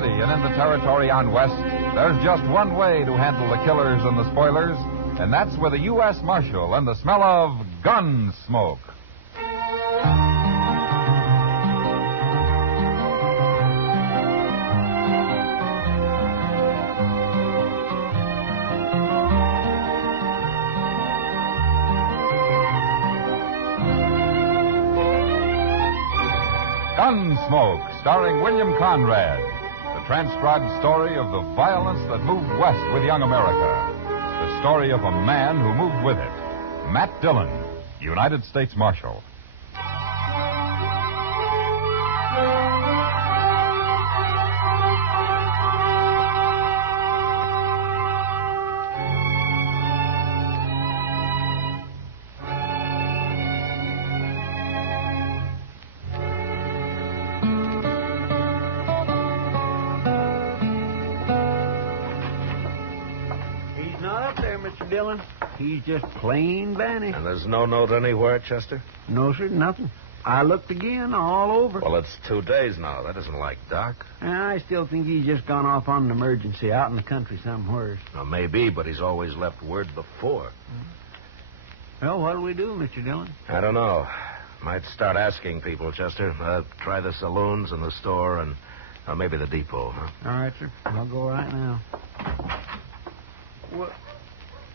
city and in the territory on west, there's just one way to handle the killers and the spoilers, and that's with a U.S. Marshal and the smell of Gunsmoke. Gunsmoke, starring William Conrad. The transcribed story of the violence that moved west with young America. The story of a man who moved with it. Matt Dillon, United States Marshal. Dillon. He's just plain vanished. And there's no note anywhere, Chester? No, sir, nothing. I looked again, all over. Well, it's 2 days now. That isn't like Doc. I still think he's just gone off on an emergency out in the country somewhere. Well, maybe, but he's always left word before. Well, what'll we do, Mr. Dillon? I don't know. Might start asking people, Chester. Try the saloons and the store and maybe the depot, huh? All right, sir. I'll go right now.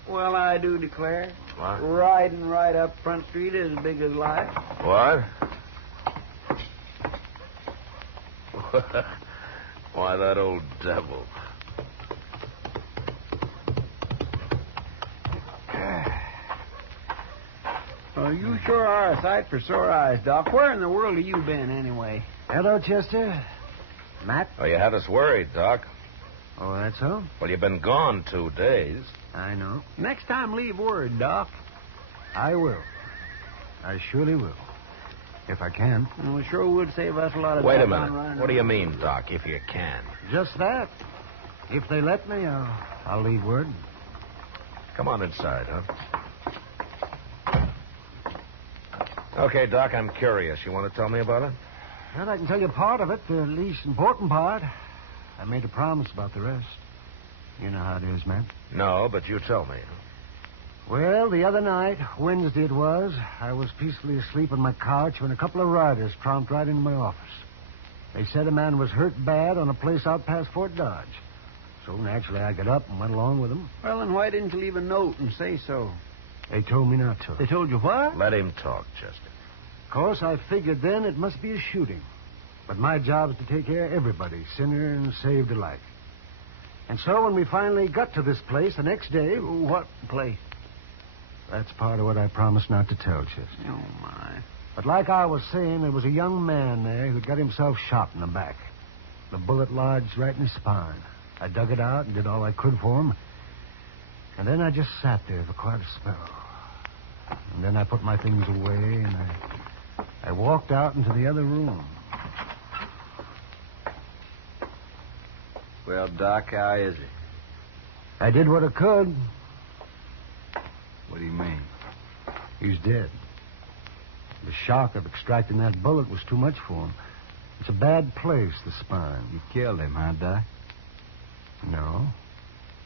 Well, I do declare. What? Riding right up Front Street is as big as life. What? Why, that old devil. Well, you sure are a sight for sore eyes, Doc. Where in the world have you been, anyway? Hello, Chester. Matt? Oh, you had us worried, Doc. Oh, that's so? Well, you've been gone 2 days. I know. Next time, leave word, Doc. I will. I surely will. If I can. Well, it sure would save us a lot of Wait a time minute. running What do you around. mean, Doc, if you can? Just that. If they let me, I'll leave word. Come on inside, huh? Okay, Doc, I'm curious. You want to tell me about it? Well, I can tell you part of it, the least important part. I made a promise about the rest. You know how it is, man. No, but you tell me. Well, the other night, Wednesday it was, I was peacefully asleep on my couch when a couple of riders tromped right into my office. They said a man was hurt bad on a place out past Fort Dodge. So naturally I got up and went along with them. Well, then why didn't you leave a note and say so? They told me not to. They told you what? Let him talk, Chester. Of course, I figured then it must be a shooting. But my job is to take care of everybody, sinner and saved alike. And so when we finally got to this place the next day... What place? That's part of what I promised not to tell, Chester. Oh, my. But like I was saying, there was a young man there who'd got himself shot in the back. The bullet lodged right in his spine. I dug it out and did all I could for him. And then I just sat there for quite a spell. And then I put my things away and I walked out into the other room. Well, Doc, how is he? I did what I could. What do you mean? He's dead. The shock of extracting that bullet was too much for him. It's a bad place, the spine. You killed him, huh, Doc? No.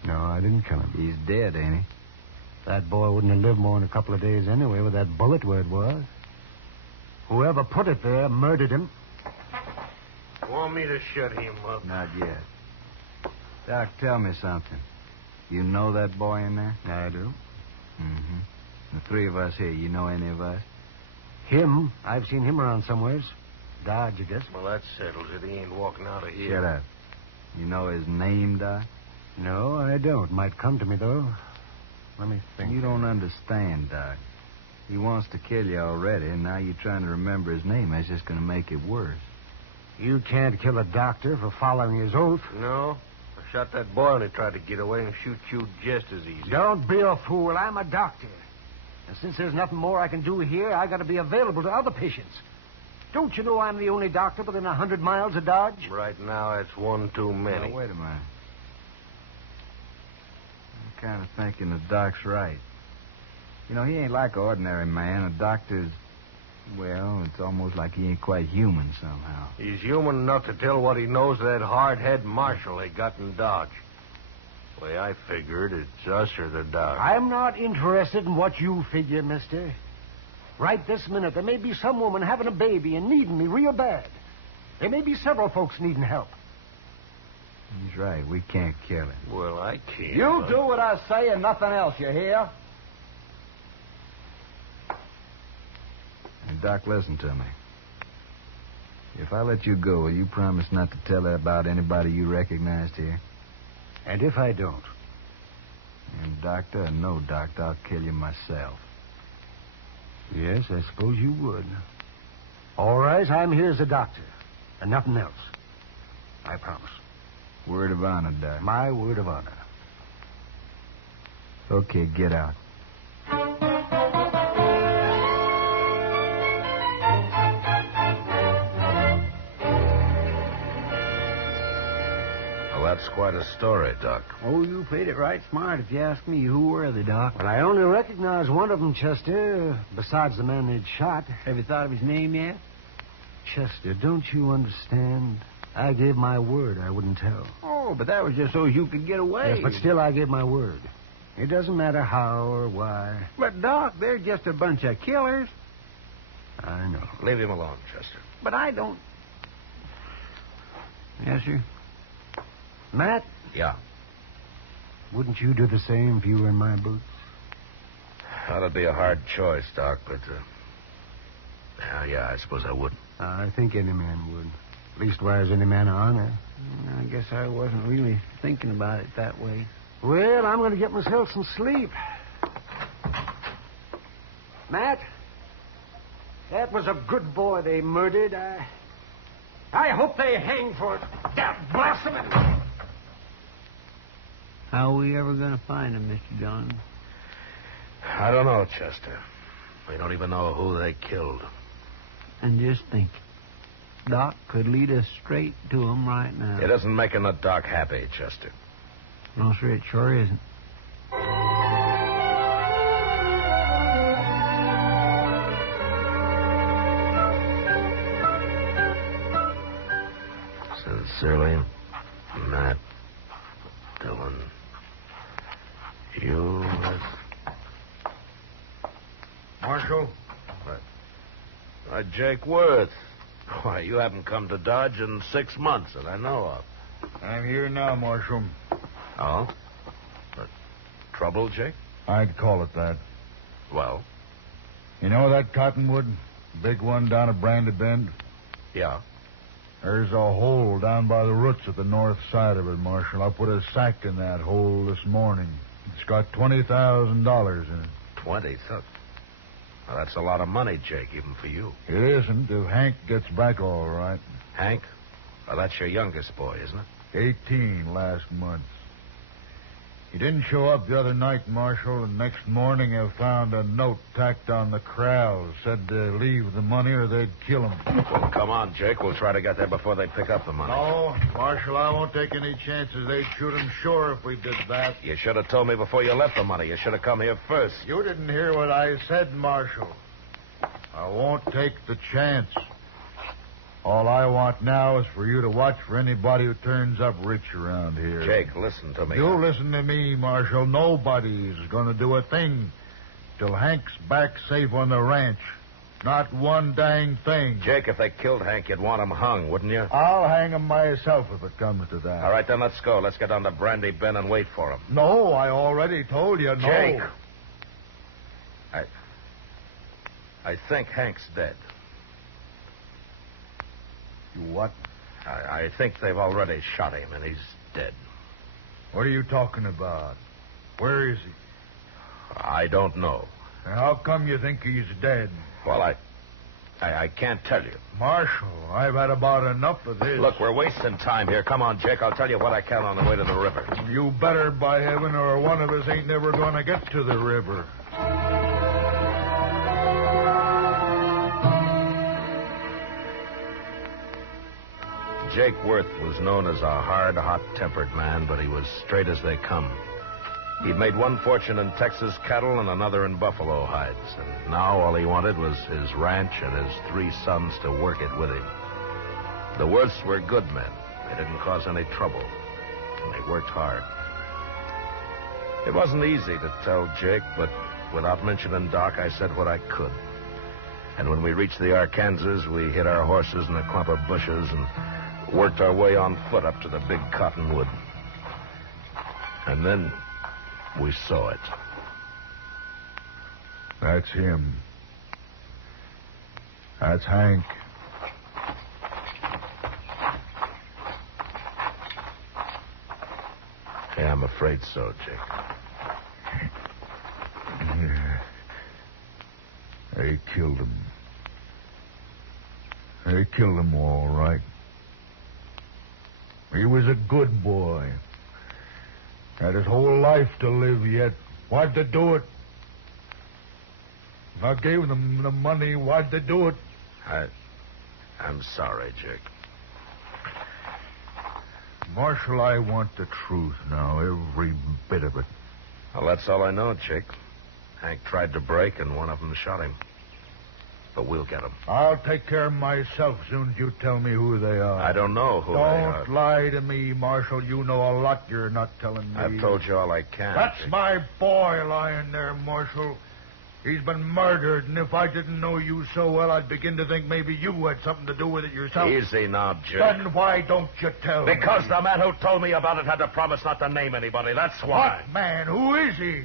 No, I didn't kill him. He's dead, ain't he? That boy wouldn't have lived more than a couple of days anyway with that bullet where it was. Whoever put it there murdered him. Want me to shut him up? Not yet. Doc, tell me something. You know that boy in there? I do. Mm-hmm. The 3 of us here, you know any of us? Him? I've seen him around somewheres. Dodge, I guess. Well, that settles it. He ain't walking out of here. Shut up. You know his name, Doc? No, I don't. Might come to me, though. Let me think. You don't understand, Doc. He wants to kill you already, and now you're trying to remember his name. That's just going to make it worse. You can't kill a doctor for following his oath. No. I shot that boy and he tried to get away and shoot you just as easy. Don't be a fool. I'm a doctor. And since there's nothing more I can do here, I got to be available to other patients. Don't you know I'm the only doctor within 100 miles of Dodge? Right now, it's one too many. Now, wait a minute. I'm kind of thinking the Doc's right. You know, he ain't like an ordinary man. A doctor's Well, it's almost like he ain't quite human somehow. He's human enough to tell what he knows to that hard-head marshal they got in Dodge. The way I figured, it's us or the dog. I'm not interested in what you figure, mister. Right this minute, there may be some woman having a baby and needing me real bad. There may be several folks needing help. He's right. We can't kill him. Well, I can't. You do what I say and nothing else, you hear? And Doc, listen to me. If I let you go, will you promise not to tell about anybody you recognized here? And if I don't? And Doctor, no, Doctor, I'll kill you myself. Yes, I suppose you would. All right, I'm here as a doctor. And nothing else. I promise. Word of honor, Doc. My word of honor. Okay, get out. Well, that's quite a story, Doc. Oh, you played it right smart if you ask me. Who were they, Doc? Well, I only recognize one of them, Chester, besides the man they'd shot. Have you thought of his name yet? Chester, don't you understand? I gave my word I wouldn't tell. Oh, but that was just so you could get away. Yes, but still I gave my word. It doesn't matter how or why. But, Doc, they're just a bunch of killers. I know. Leave him alone, Chester. But I don't... Yes, sir? Matt, Yeah. wouldn't you do the same if you were in my boots? That'd be a hard choice, Doc, but... yeah, I suppose I would. I think any man would. Leastwise, any man of honor. I guess I wasn't really thinking about it that way. Well, I'm going to get myself some sleep. Matt, that was a good boy they murdered. I hope they hang for it. That blossoming. How are we ever going to find him, Mr. Dillon? I don't know, Chester. We don't even know who they killed. And just think, Doc could lead us straight to him right now. It isn't making the Doc happy, Chester. No, sir, it sure isn't. Sincerely, Matt Dillon. U.S. Marshal? Jake Worth. Why, you haven't come to Dodge in 6 months that I know of. I'm here now, Marshal. Oh? But trouble, Jake? I'd call it that. Well, You know that cottonwood? Big one down at Brandy Bend? yeah. There's a hole down by the roots at the north side of it, Marshal. I put a sack in that hole this morning. It's got $20,000 in it. 20? Well, that's a lot of money, Jake, even for you. It isn't if Hank gets back all right. Hank? Well, that's your youngest boy, isn't it? 18 last month. He didn't show up the other night, Marshal, and next morning I found a note tacked on the corral. Said to leave the money or they'd kill him. Well, come on, Jake. We'll try to get there before they pick up the money. No, Marshal, I won't take any chances. They'd shoot him sure if we did that. You should have told me before you left the money. You should have come here first. You didn't hear what I said, Marshal. I won't take the chance. All I want now is for you to watch for anybody who turns up rich around here. Jake, listen to me. You listen to me, Marshal. Nobody's going to do a thing till Hank's back safe on the ranch. Not one dang thing. Jake, if they killed Hank, you'd want him hung, wouldn't you? I'll hang him myself if it comes to that. All right, then let's go. Let's get down to Brandy Bend and wait for him. No, I already told you no. Jake. I think Hank's dead. You what? I think they've already shot him, and he's dead. What are you talking about? Where is he? I don't know. How come you think he's dead? Well, I can't tell you. Marshal, I've had about enough of this. Look, we're wasting time here. Come on, Jake. I'll tell you what I can on the way to the river. You better, by heaven, or one of us ain't never going to get to the river. Jake Worth was known as a hard, hot-tempered man, but he was straight as they come. He'd made one fortune in Texas cattle and another in buffalo hides. And now all he wanted was his ranch and his 3 sons to work it with him. The Worths were good men. They didn't cause any trouble. And they worked hard. It wasn't easy to tell Jake, but without mentioning Doc, I said what I could. And when we reached the Arkansas, we hid our horses in a clump of bushes and worked our way on foot up to the big cottonwood. And then we saw it. That's him. That's Hank. Yeah, I'm afraid so, Jake. Yeah. They killed him. They killed him all right. He was a good boy. Had his whole life to live yet. Why'd they do it? If I gave them the money, why'd they do it? I'm sorry, Jake. Marshal, I want the truth now, every bit of it. Well, that's all I know, Jake. Hank tried to break, and one of them shot him. But we'll get him. I'll take care of myself soon as you tell me who they are. I don't know who they are. Don't lie to me, Marshal. You know a lot you're not telling me. I've told you all I can. That's Jake. my boy lying there, Marshal. He's been murdered, and if I didn't know you so well, I'd begin to think maybe you had something to do with it yourself. Easy now, Jake. Then why don't you tell me? Because the man who told me about it had to promise not to name anybody. That's why. What man? Who is he?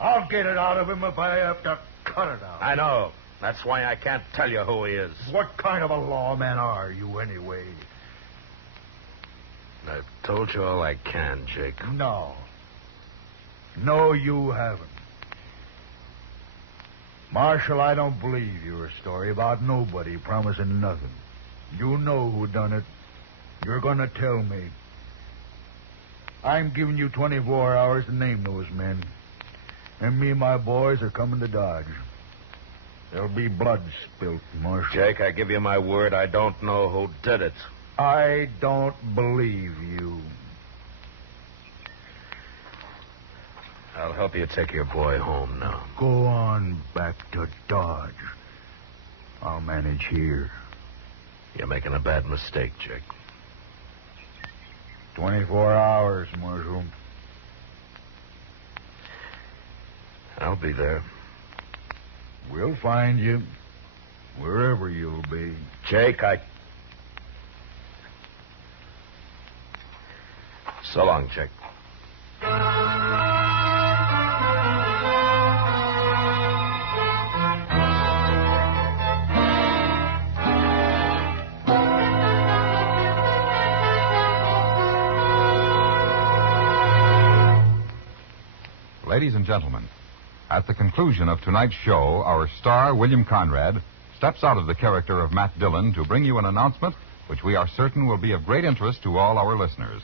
I'll get it out of him if I have to cut it out. I know. That's why I can't tell you who he is. What kind of a lawman are you, anyway? I've told you all I can, Jake. No. No, you haven't. Marshal, I don't believe your story about nobody promising nothing. You know who done it. You're going to tell me. I'm giving you 24 hours to name those men. And me and my boys are coming to Dodge. There'll be blood spilt, Marshal. Jake, I give you my word, I don't know who did it. I don't believe you. I'll help you take your boy home now. Go on back to Dodge. I'll manage here. You're making a bad mistake, Jake. 24 hours, Marshal. I'll be there. We'll find you, wherever you'll be. Jake, So long, Jake. Ladies and gentlemen, at the conclusion of tonight's show, our star, William Conrad, steps out of the character of Matt Dillon to bring you an announcement which we are certain will be of great interest to all our listeners.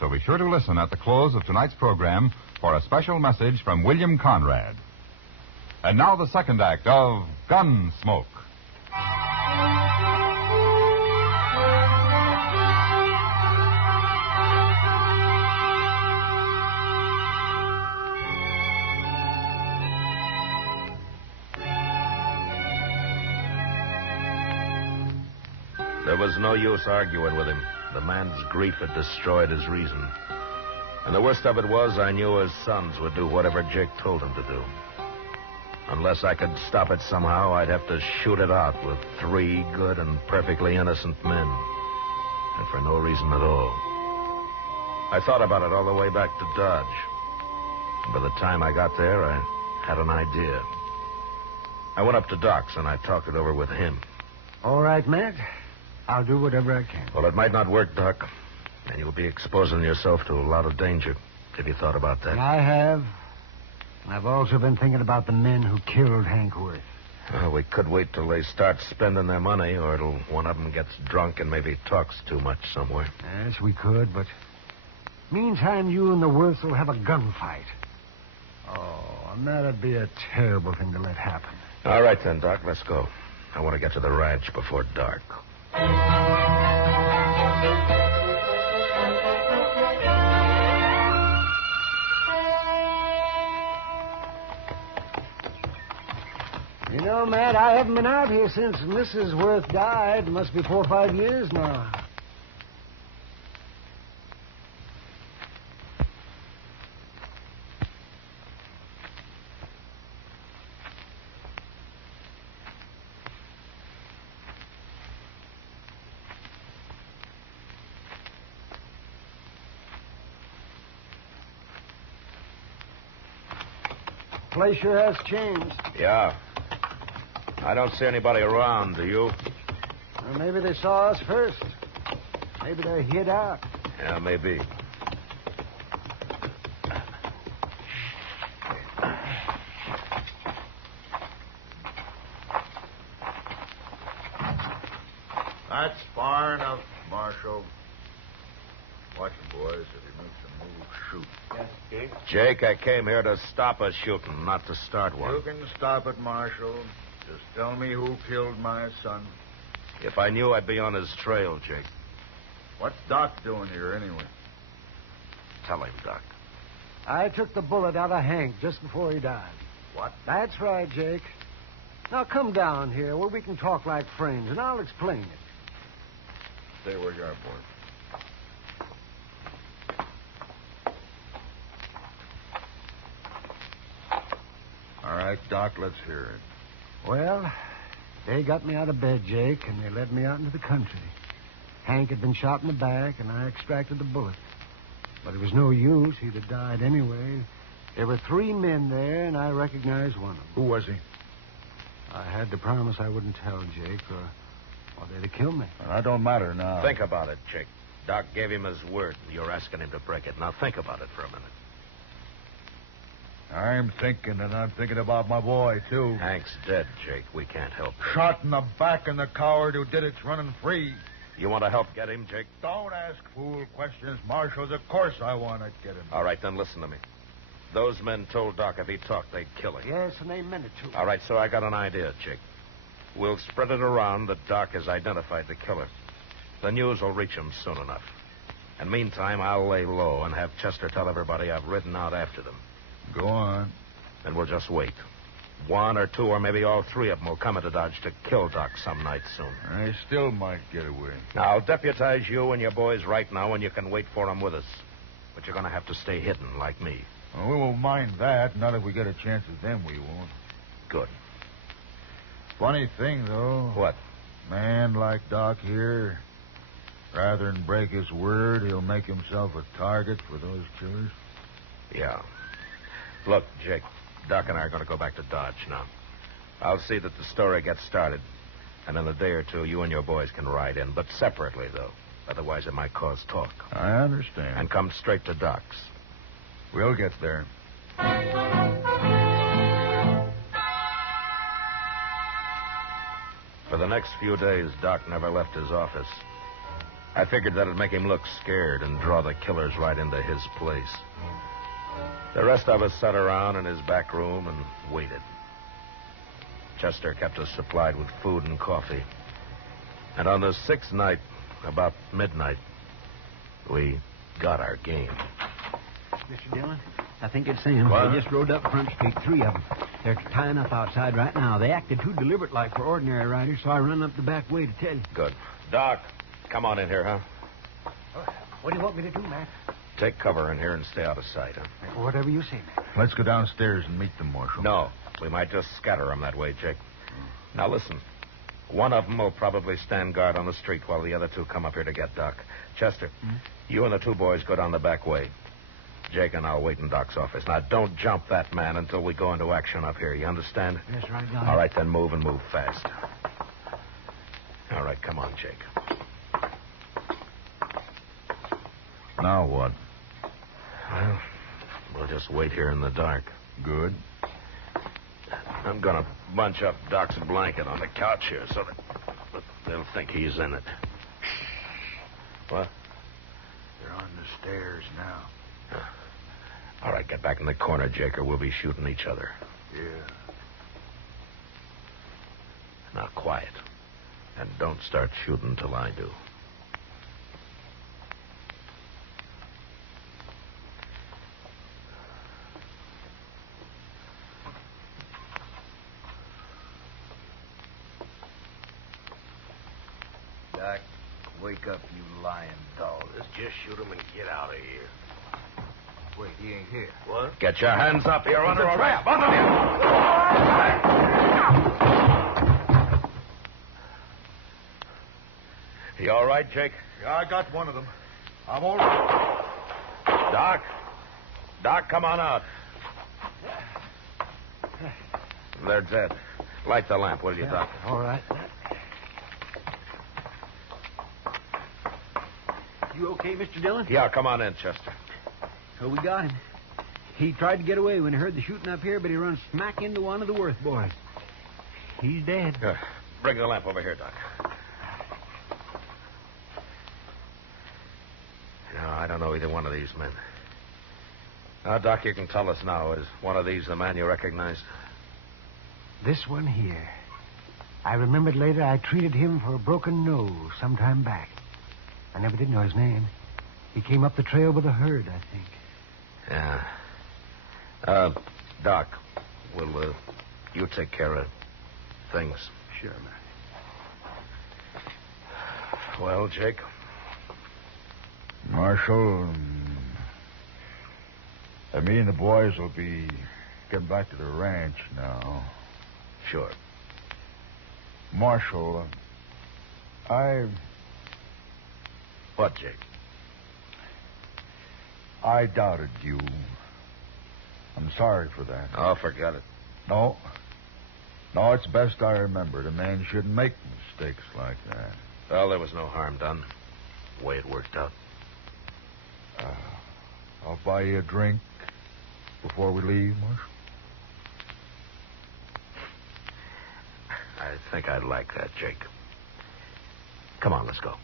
So be sure to listen at the close of tonight's program for a special message from William Conrad. And now the second act of Gunsmoke. There was no use arguing with him. The man's grief had destroyed his reason. And the worst of it was, I knew his sons would do whatever Jake told them to do. Unless I could stop it somehow, I'd have to shoot it out with 3 good and perfectly innocent men. And for no reason at all. I thought about it all the way back to Dodge. And by the time I got there, I had an idea. I went up to Doc's and I talked it over with him. All right, Matt. I'll do whatever I can. Well, it might not work, Doc. And you'll be exposing yourself to a lot of danger. Have you thought about that? I have. I've also been thinking about the men who killed Hank Worth. Well, we could wait till they start spending their money, or till one of them gets drunk and maybe talks too much somewhere. Yes, we could, but meantime, you and the Worths will have a gunfight. Oh, and that'd be a terrible thing to let happen. All right, then, Doc, let's go. I want to get to the ranch before dark. Well, Matt, I haven't been out here since Mrs. Worth died. It must be 4 or 5 years now. Place sure has changed. Yeah. I don't see anybody around, do you? Well, maybe they saw us first. Maybe they're hid out. Yeah, maybe. That's far enough, Marshal. Watch him, boys. If he makes a move, shoot. Yes, Jake. Jake, I came here to stop a shooting, not to start one. You can stop it, Marshal. Just tell me who killed my son. If I knew, I'd be on his trail, Jake. What's Doc doing here, anyway? Tell him, Doc. I took the bullet out of Hank just before he died. What? That's right, Jake. Now come down here where we can talk like friends, and I'll explain it. Stay where you are, boy. All right, Doc, let's hear it. Well, they got me out of bed, Jake, and they led me out into the country. Hank had been shot in the back, and I extracted the bullet. But it was no use. He'd have died anyway. There were 3 men there, and I recognized one of them. Who was he? I had to promise I wouldn't tell, Jake, or they'd have killed me. Well, that don't matter now. Think about it, Jake. Doc gave him his word, and you're asking him to break it. Now think about it for a minute. I'm thinking, and I'm thinking about my boy, too. Hank's dead, Jake. We can't help him. Shot in the back, and the coward who did it's running free. You want to help get him, Jake? Don't ask fool questions, Marshals. Of course I want to get him. All right, then listen to me. Those men told Doc if he talked, they'd kill him. Yes, and they meant it to. All right, so I got an idea, Jake. We'll spread it around that Doc has identified the killer. The news will reach him soon enough. And meantime, I'll lay low and have Chester tell everybody I've ridden out after them. Go on. And we'll just wait. 1 or 2 or maybe all 3 of them will come into Dodge to kill Doc some night soon. I still might get away. Now, I'll deputize you and your boys right now, and you can wait for them with us. But you're going to have to stay hidden like me. Well, we won't mind that. Not if we get a chance with them, we won't. Good. Funny thing, though. What? Man like Doc here, rather than break his word, he'll make himself a target for those killers. Yeah. Look, Jake, Doc and I are going to go back to Dodge now. I'll see that the story gets started. And in a day or 2, you and your boys can ride in, but separately, though. Otherwise, it might cause talk. I understand. And come straight to Doc's. We'll get there. For the next few days, Doc never left his office. I figured that'd make him look scared and draw the killers right into his place. The rest of us sat around in his back room and waited. Chester kept us supplied with food and coffee. And on the 6th night, about midnight, we got our game. Mr. Dillon, I think it's them. What? They just rode up Front Street, 3 of them. They're tying up outside right now. They acted too deliberate like for ordinary riders, so I run up the back way to tell you. Good. Doc, come on in here, huh? What do you want me to do, Matt? Take cover in here and stay out of sight, huh? Whatever you say, Matt. Let's go downstairs and meet them, Marshal. No, we might just scatter them that way, Jake. Now, listen. One of them will probably stand guard on the street while the other 2 come up here to get Doc. Chester, you and the 2 boys go down the back way. Jake and I'll wait in Doc's office. Now, don't jump that man until we go into action up here. You understand? Yes, right, got it. All right, then move and move fast. All right, come on, Jake. Now what? Well, we'll just wait here in the dark. Good. I'm going to bunch up Doc's blanket on the couch here so that they'll think he's in it. What? They're on the stairs now. All right, get back in the corner, Jake, or we'll be shooting each other. Yeah. Now, quiet. And don't start shooting till I do. Wake up, you lying dog. Let's just shoot him and get out of here. Wait, he ain't here. What? Get your hands up. You're under arrest. Both of you. You all right, Jake? Yeah, I got one of them. I'm all right. Doc, come on out. They're dead. Light the lamp, will you, Doc? All right. You okay, Mr. Dillon? Yeah, come on in, Chester. So we got him. He tried to get away when he heard the shooting up here, but he run smack into one of the Worth boys. He's dead. Bring the lamp over here, Doc. No, I don't know either one of these men. Now, Doc, you can tell us now. Is one of these the man you recognized? This one here. I remembered later I treated him for a broken nose some time back. I never did know his name. He came up the trail with a herd, I think. Yeah. Doc, will you take care of things? Sure, man. Well, Jake? Marshal, me and the boys will be getting back to the ranch now. Sure. Marshal, What, Jake? I doubted you. I'm sorry for that. Oh, forget it. No, it's best I remembered. A man shouldn't make mistakes like that. Well, there was no harm done. The way it worked out. I'll buy you a drink before we leave, Marshal. I think I'd like that, Jake. Come on, let's go.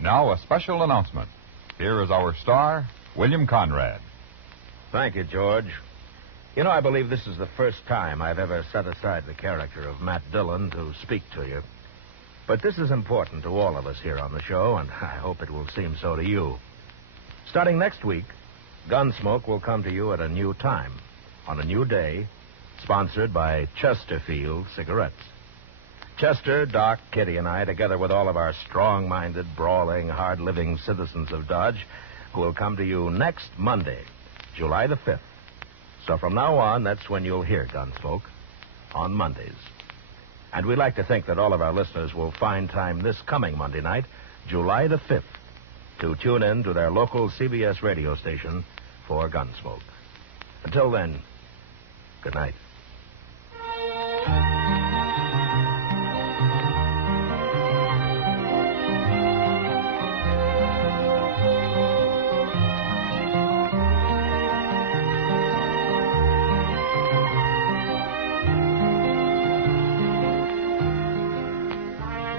Now, a special announcement. Here is our star, William Conrad. Thank you, George. You know, I believe this is the first time I've ever set aside the character of Matt Dillon to speak to you. But this is important to all of us here on the show, and I hope it will seem so to you. Starting next week, Gunsmoke will come to you at a new time, on a new day, sponsored by Chesterfield Cigarettes. Chester, Doc, Kitty, and I, together with all of our strong-minded, brawling, hard-living citizens of Dodge, who will come to you next Monday, July the 5th. So from now on, that's when you'll hear Gunsmoke, on Mondays. And we like to think that all of our listeners will find time this coming Monday night, July the 5th, to tune in to their local CBS radio station for Gunsmoke. Until then, good night.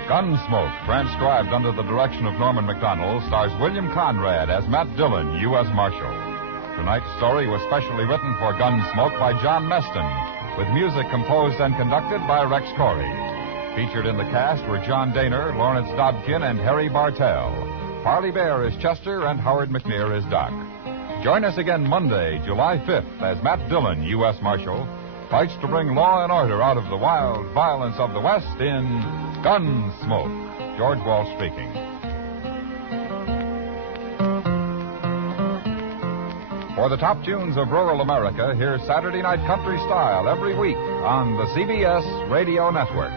Gunsmoke, transcribed under the direction of Norman MacDonnell, stars William Conrad as Matt Dillon, U.S. Marshal. Tonight's story was specially written for Gunsmoke by John Meston, with music composed and conducted by Rex Corey. Featured in the cast were John Daner, Lawrence Dobkin, and Harry Bartell. Parley Baer is Chester, and Howard McNear is Doc. Join us again Monday, July 5th, as Matt Dillon, U.S. Marshal, fights to bring law and order out of the wild violence of the West in Gunsmoke. George Walsh speaking. For the top tunes of rural America, hear Saturday Night Country Style every week on the CBS Radio Network.